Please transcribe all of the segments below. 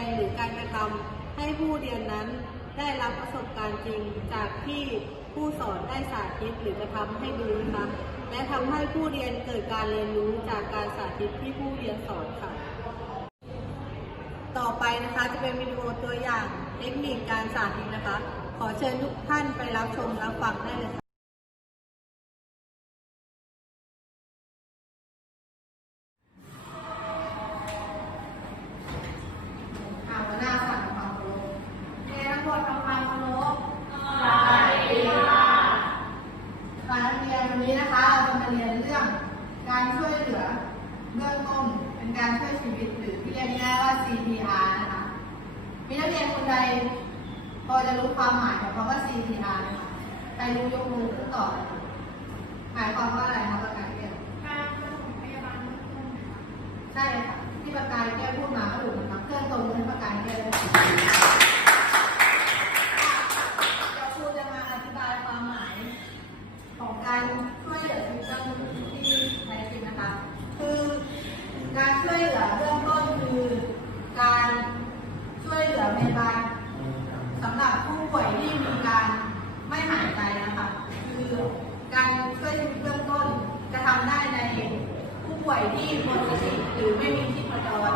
งหรือการกระทำให้ผู้เรียนนั้นได้รับประสบการณ์จริงจากที่ผู้สอนได้สาธิตหรือกระทำให้ดูนะคะและทำให้ผู้เรียนเกิดการเรียนรู้จากการสาธิตที่ผู้เรียนสอนค่ะ ต่อไปนะคะจะเป็นวิดีโอตัวอย่างเทคนิคการสาธิตนะคะ ขอเชิญทุกท่านไปรับชมรับฟังได้เลยค่ะ ความเคารพการเรียนวันนี้นะคะเราจะมาเรียนเรื่องการช่วยเหลือเบื้องต้นเป็นการช่วยชีวิตหรือที่เรียกง่ายๆว่า CPR นะคะ มีนักเรียนคนใดพอจะรู้ความหมายของคำว่า CPR ไหมคะใครรู้ยกมือขึ้นต่อเลยค่ะหมายความว่าอะไรคะประกาศเรียนการปฐมพยาบาลเบื้องต้นนะคะใช่ค่ะที่ประกายแก้วพูดมาก็ถูกนะคะเครื่องตรงนั้นประกายแก้วเลยค่ะเดี๋ยวครูจะมาอธิบายความหมาย ของการช่วยเหลือชีวิตที่แท้จริงนะคะ คือการช่วยเหลือเบื้องต้นคือการช่วยเหลือพยาบาลสำหรับผู้ป่วยที่มีการไม่หายใจนะคะ คือการช่วยชีวิตเบื้องต้นจะทำได้ใน ผู้ป่วยที่หมดสติหรือไม่มีชีพจร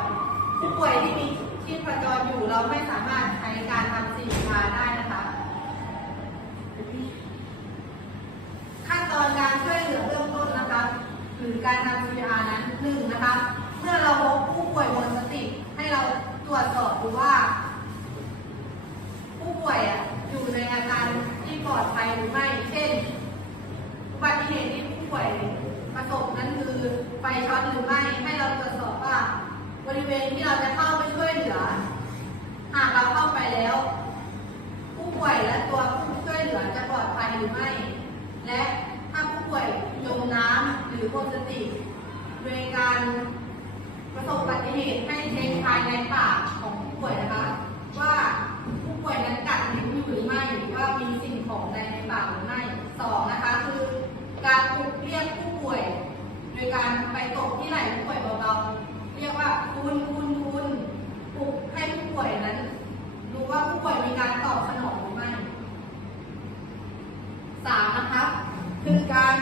ผู้ป่วยที่มีชีพจรอยู่เราไม่สามารถใช้การทำ CPR ได้นะคะ ขั้นตอนการช่วยเหลือเบื้องต้นนะคะหรือการทำ CPR นั้นหนึ่งนะคะ เมื่อเราพบผู้ป่วยหมดสติให้เราตรวจสอบดูว่า ผู้ป่วยอะอยู่ในอาการที่ปลอดภัยหรือไม่ เช่นอุบัติเหตุที่ผู้ป่วยประสบนั้น คือไฟช็อตหรือไม่ให้เราตรวจสอบว่าบริเวณที่เราจะเข้าไปช่วยเหลือ หากเราเข้าไปแล้ว ผู้ป่วยและตัวผู้ช่วยเหลือจะปลอดภัยหรือไม่ และถ้าผู้ป่วยจมน้ำหรือหมดสติโดยการประสบอุบัติเหตุให้เช็คภายในปากของผู้ป่วยนะคะ ว่าผู้ป่วยนั้นกัดลิ้นอยู่หรือไม่หรือว่ามีสิ่งของในปากหรือไม่สองนะคะ คือการปลุกเรียกผู้ป่วย โดยการไปตบที่ไหล่ผู้ป่วยเบาๆ เรียกว่าคุณคุณคุณปลุกให้ผู้ป่วยนั้น รู้ว่าผู้ป่วยมีการตอบสนองหรือไม่สามนะคะคือการ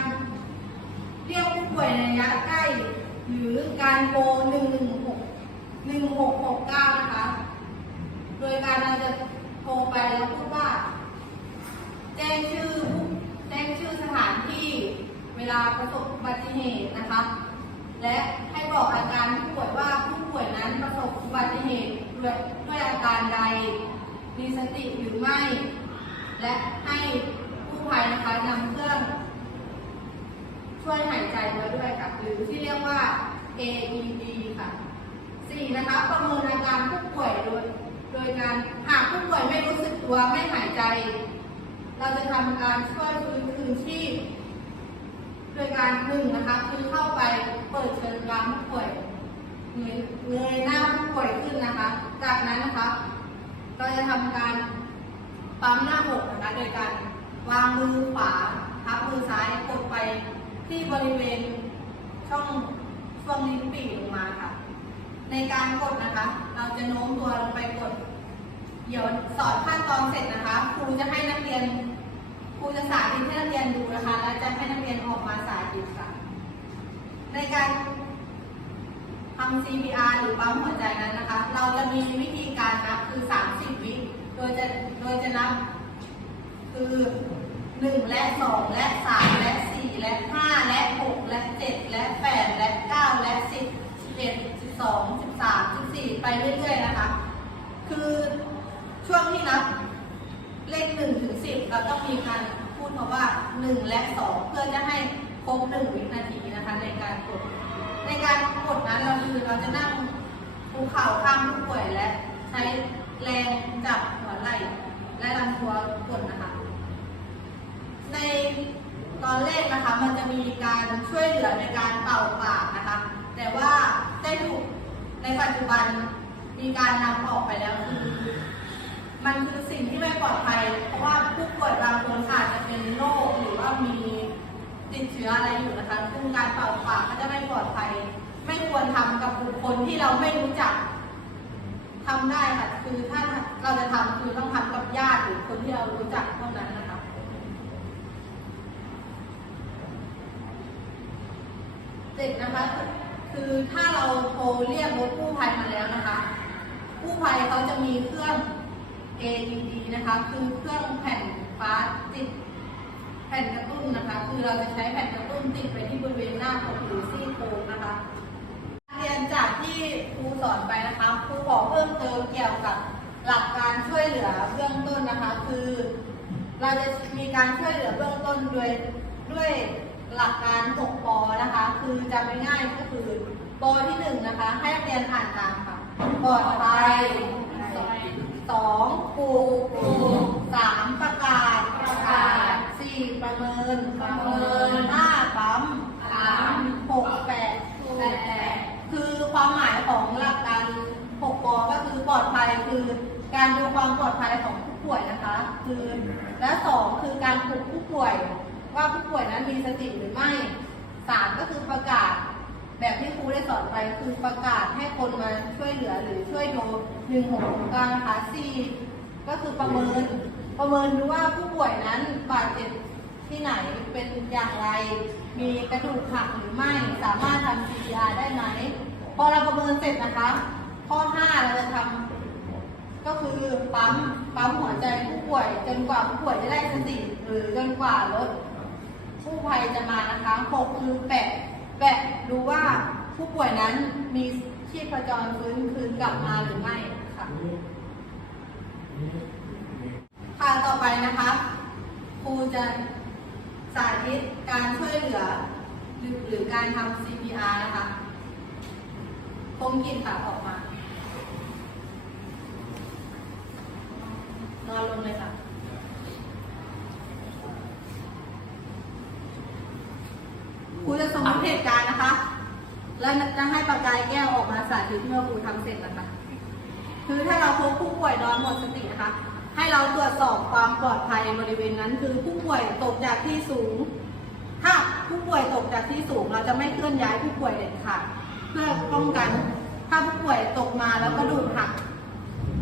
เรียกผู้ป่วยในระยะใกล้ หรือการโทรหนึ่งหนึ่งหกหนึ่งหกหกเก้านะคะ โดยการเราจะโทรไปแล้วพูดว่า แจ้งชื่อแจ้งชื่อสถาน ลาประสบอุบัติเหตุนะคะ และให้บอกอาการผู้ป่วยว่าผู้ป่วยนั้นประสบอุบัติเหตุด้วยด้วยอาการใด มีสติหรือไม่ และให้ผู้ภัยนะคะนำเครื่อง ช่วยหายใจมาด้วยค่ะหรือที่เรียกว่า AED ค่ะ 4. นะคะประเมินอาการผู้ป่วยโดยโดยการหากผู้ป่วยไม่รู้สึกตัวไม่หายใจ เราจะทำการช่วยฟื้นคืนชีพ โดยการหนึ่งนะคะคือเข้าไปเปิดเชิญร้าผู้ป่วยเงยเงยหน้าผู้ป่วยขึ้นนะคะ จากนั้นนะคะเราจะทำการปั๊มหน้าอกนะคะโดยการวางมือขวาทับมือซ้ายกดไปที่บริเวณช่องช่วงลิ้นปี่ลงมาค่ะ ในการกดนะคะ เราจะโน้มตัวลงไปกด เดี๋ยวสอนขั้นตอนเสร็จนะคะ ครูจะให้นักเรียน ครูจะสาธิตให้นักเรียนดูนะคะ แล้วจะให้นักเรียนออกมาสาธิตค่ะ ในการทำ CPR หรือปั๊มหัวใจนั้นนะคะ เราจะมีวิธีการนับคือ 30 วิ โดยจะโดยจะนับ คือ 1 และ 2 และ 3 และ 4 และ 5 และ 6 และ 7 และ 8 และ 9 และ 10 11 12 13 14 ไปเรื่อยๆนะคะ คือช่วงที่นับเลข1 ถึง10เราต้องมีการพูดมาว่า1และ2เพื่อจะให้ครบ1วินาทีนะคะในการกด ในการกดนั้นเราคือเราจะนั่งภูเข่าข้างผู้ป่วยและใช้แรงจับหัวไหล่และลำตัวกดนะคะ ในตอนแรกนะคะมันจะมีการช่วยเหลือในการเป่าปากนะคะ แต่ว่าได้ถูกในปัจจุบันมีการนำออกไปแล้วคือ มันคือสิ่งที่ไม่ปลอดภัย เพราะว่าผู้ป่วยบางคนอาจจะเป็นโรคหรือว่ามีติดเชื้ออะไรอยู่นะคะซึ่งการเป่าปากก็จะไม่ปลอดภัย ไม่ควรทำกับบุคคลที่เราไม่รู้จักทำได้ค่ะคือถ้าเราจะทำคือต้องทำกับญาติหรือคนที่เรารู้จักเท่านั้นนะคะเสร็จนะคะคือถ้าเราโทรเรียกรถกู้ภัยมาแล้วนะคะกู้ภัยเขาจะมีเครื่อง AED นะคะ คือเครื่องแผ่นฟ้าติดแผ่นกระตุ้นนะคะ คือเราจะใช้แผ่นกระตุ้นติดไปที่บริเวณหน้าอกหรือซี่โครงนะคะ เรียนจากที่ครูสอนไปนะคะครูขอเพิ่มเติมเกี่ยวกับหลักการช่วยเหลือเบื้องต้นนะคะ คือ เราจะมีการช่วยเหลือเบื้องต้นด้วยด้วยหลักการ6ปอนะคะ คือจำง่ายๆก็คือปอที่1นะคะ ให้เรียนอ่านตามค่ะปลอดภัย สองปลูกสามประกาศประกาศสี่ประเมินประเมินห้าปั๊มสามหกแปดแปดคือความหมายของหลักการ6ปอก็คือปลอดภัยคือการดูความปลอดภัยของผู้ป่วยนะคะ คือและสองคือการปลุกผู้ป่วย ว่าผู้ป่วยนั้นมีสติหรือไม่สามก็คือประกาศ แบบที่ครูได้สอนไปคือประกาศให้คนมาช่วยเหลือหรือช่วยโทรหนึ่งหกหกเก้านะคะสี่ก็คือประเมินประเมินดูว่าผู้ป่วยนั้นบาดเจ็บที่ไหนเป็นอย่างไร มีกระดูกหักหรือไม่สามารถทำ CPR ได้ไหมพอเราประเมินเสร็จนะคะ ข้อ 5 เราจะทำก็คือปั๊มปั๊มหัวใจผู้ป่วย จนกว่าผู้ป่วยจะได้สติหรือจนกว่ารถผู้ภัยจะมานะคะ 6 คือแปะ แปะดูว่าผู้ป่วยนั้นมีชีพจรฟื้นคืนกลับมาหรือไม่ค่ะค่ะต่อไปนะคะครูจะสาธิตการช่วยเหลือ หรือการทำ CPR นะคะคมกินขาออกมา นอนลงเลยค่ะ ครูจะสมมติเหตุการณ์นะคะ แล้วจะให้ประกายแก้วออกมาสาธิตเมื่อครูทำเสร็จนะคะ คือถ้าเราพบผู้ป่วยนอนหมดสตินะคะ ให้เราตรวจสอบความปลอดภัยบริเวณนั้น คือผู้ป่วยตกจากที่สูง ถ้าผู้ป่วยตกจากที่สูง เราจะไม่เคลื่อนย้ายผู้ป่วยเด็ดขาดเพื่อป้องกันถ้าผู้ป่วยตกมาแล้วกระดูกหัก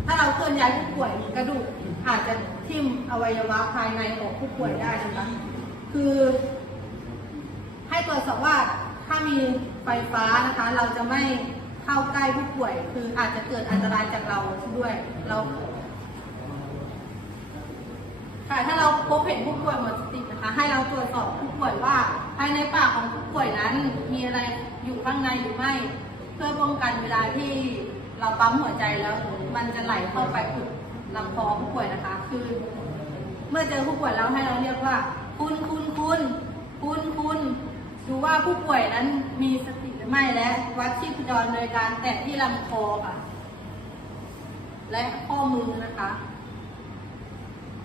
ถ้าเราเคลื่อนย้ายผู้ป่วยกระดูกอาจจะทิ่มอวัยวะภายในของผู้ป่วยได้นะคะ คือ ให้ตรวจสอบว่าถ้ามีไฟฟ้านะคะ เราจะไม่เข้าใกล้ผู้ป่วย คืออาจจะเกิดอันตรายจากเราด้วยเราค่ะถ้าเราพบเห็นผู้ป่วยหมดสตินะคะ ให้เราตรวจสอบผู้ป่วยว่าภายในปากของผู้ป่วยนั้น มีอะไรอยู่ข้างในหรือไม่ เพื่อป้องกันเวลาที่เราปั๊มหัวใจแล้ว มันจะไหลเข้าไปอุดลำคอผู้ป่วยนะคะ คือ เมื่อเจอผู้ป่วยแล้วให้เราเรียกว่า คุณคุณคุณคุณคุณ ดูว่าผู้ป่วยนั้นมีสติหรือไม่และวัดชีพจรโดยการแตะที่ลำคอค่ะ และข้อมือนะคะ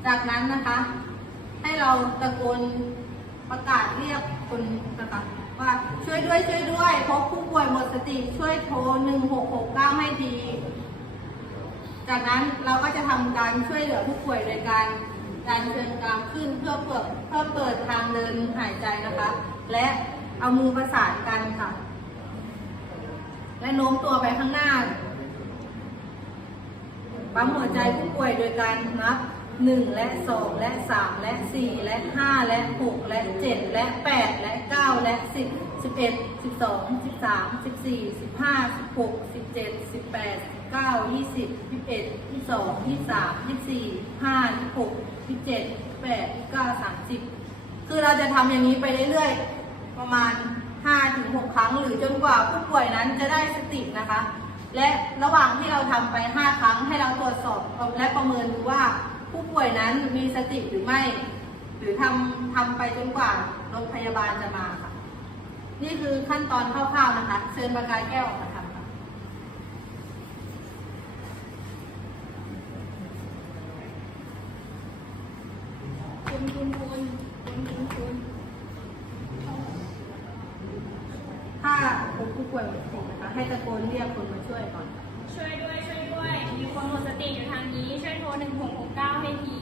จากนั้นนะคะ ให้เราตะโกนประกาศเรียกคนนะคะว่าช่วยด้วยช่วยด้วยพบผู้ป่วยหมดสติช่วยโทร 1669 ให้ที จากนั้นเราก็จะทำการช่วยเหลือผู้ป่วยโดยการการเชิญกรามขึ้นเพื่อเปิดเพื่อเปิดทางเดินหายใจนะคะ และเอามือประสานกันค่ะ และโน้มตัวไปข้างหน้าปั๊มหัวใจผู้ป่วยโดยการนับ 1 และ 2 และ 3 และ 4 และ 5 และ 6 และ 7 และ 8 และ 9 และ 10 11 12 13 14 15 16 17 18 19 20 21 22 23 24 25 26 27 28 29 30 คือเราจะทำอย่างนี้ไปเรื่อยๆ ประมาณ 5-6 ครั้ง หรือจนกว่าผู้ป่วยนั้นจะได้สตินะคะ และระหว่างที่เราทำไป 5 ครั้งให้เราตรวจสอบและประเมินดูว่าผู้ป่วยนั้นมีสติหรือไม่ หรือทำทำไปจนกว่ารถพยาบาลจะมาค่ะ นี่คือขั้นตอนคร่าวๆนะคะ เชิญประกายแก้วออกมาทำค่ะคุณคุณคุณคุณคุณคุณ ถ้าพบผู้ ป่วยหมดสตินะคะ ให้ตะโกนเรียกคนมาช่วยก่อน ช่วยด้วยช่วยด้วย มีคนหมดสติอยู่ทางนี้ ช่วยโทร 1669 ให้ที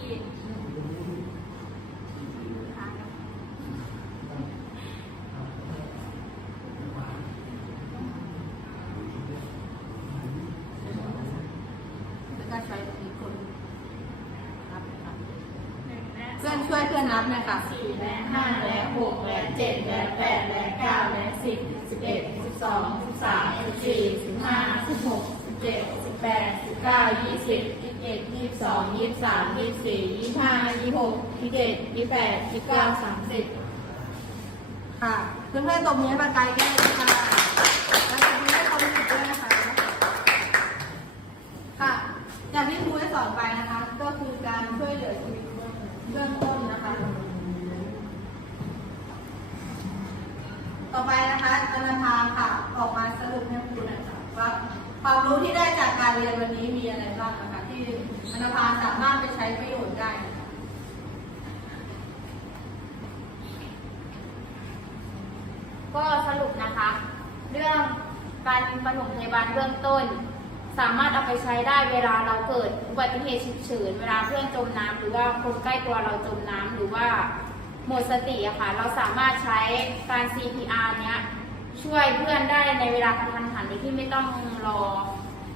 ก็ใช้ตรงนี้กดนับเลยค่ะ หนึ่งและ เพื่อนนับน่อยค่ะสี่และห้าและหกและเจ็ดและแปดและเก้าและสิบสิบเอ็ดสิบสองสิบสามสิบสี่สิบห้าสิบหกสิบเจ็ดสิบแปดสิบเก้ายี่สิบยี่สิบเอ็ดยี่สิบสองยี่สิบสามยี่สิบสี่ยี่สิบห้ายี่สิบหกยี่สิบเจ็ดยี่สิบแปดยี่สิบเก้าสามสิบค่ะเพื่อนๆตบมือให้ปากกายแก้เลยค่ะแล้วตบมือให้คนผิดด้วยนะคะค่ะจากที่ครูได้สอนไปนะคะ ก็คือการช่วยเหลือชีวิตเบื้องต้น ต่อไปนะคะจะนำทาค่ะออกมาสรุปให้ครูหน่อยค่ะว่าความรู้ที่ได้จากการเรียนวันนี้มีอะไรบ้างนะคะที่อนาภาสามารถไปใช้ประโยชน์ได้ก็สรุปนะคะ เรื่องการปฐมพยาบาลเบื้องต้น สามารถเอาไปใช้ได้เวลาเราเกิดอุบัติเหตุฉุกเฉินเวลาเพื่อนจมน้ำหรือว่าคนใกล้ตัวเราจมน้ำหรือว่าหมดสติอะค่ะเราสามารถใช้การ CPR เนี้ยช่วยเพื่อนได้ในเวลากระทันหันโดยที่ไม่ต้องรอ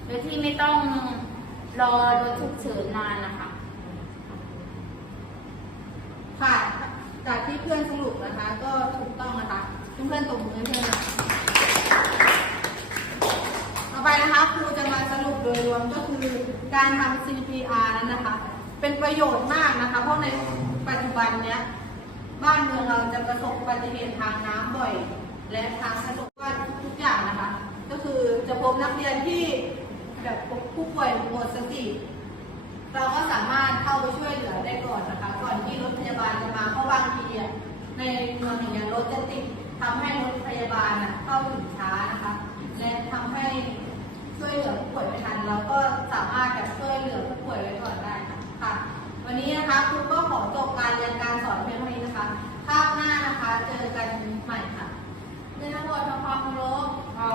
โดยที่ไม่ต้องรอรถฉุกเฉินนานนะคะค่ะจากที่เพื่อนสรุปนะคะ ก็ถูกต้องนะคะเพื่อนๆตบมือให้เพื่อนนะ ไปนะคะครูจะมาสรุปโดยรวมก็คือการทำ CPR นั้นนะคะ เป็นประโยชน์มากนะคะ เพราะในปัจจุบันเนี้ยบ้านเมืองเราจะประสบอุบัติเหตุทางน้ำบ่อย และทางถนนว่าทุกอย่างนะคะ ก็คือจะพบนักเรียนที่แบบผู้ป่วยหมดสติเราก็สามารถเข้าไปช่วยเหลือได้ก่อนนะคะ ก่อนที่รถพยาบาลจะมาเพราะบางทีอะในเมืองอย่างรถจะติดทำให้รถพยาบาลอะเข้าถึงช้านะคะ และทำให้ ช่วยเหลือผู้ป่วยไม่ทันเราก็สามารถแบบช่วยเหลือผู้ป่วยไว้ก่อนได้ค่ะค่ะวันนี้นะคะครูก็ขอจบการเรียนการสอนเพียงเท่านี้นะคะภาพหน้านะคะเจอกันใหม่ค่ะเรียนทั้งหมดทำความเคารพขอ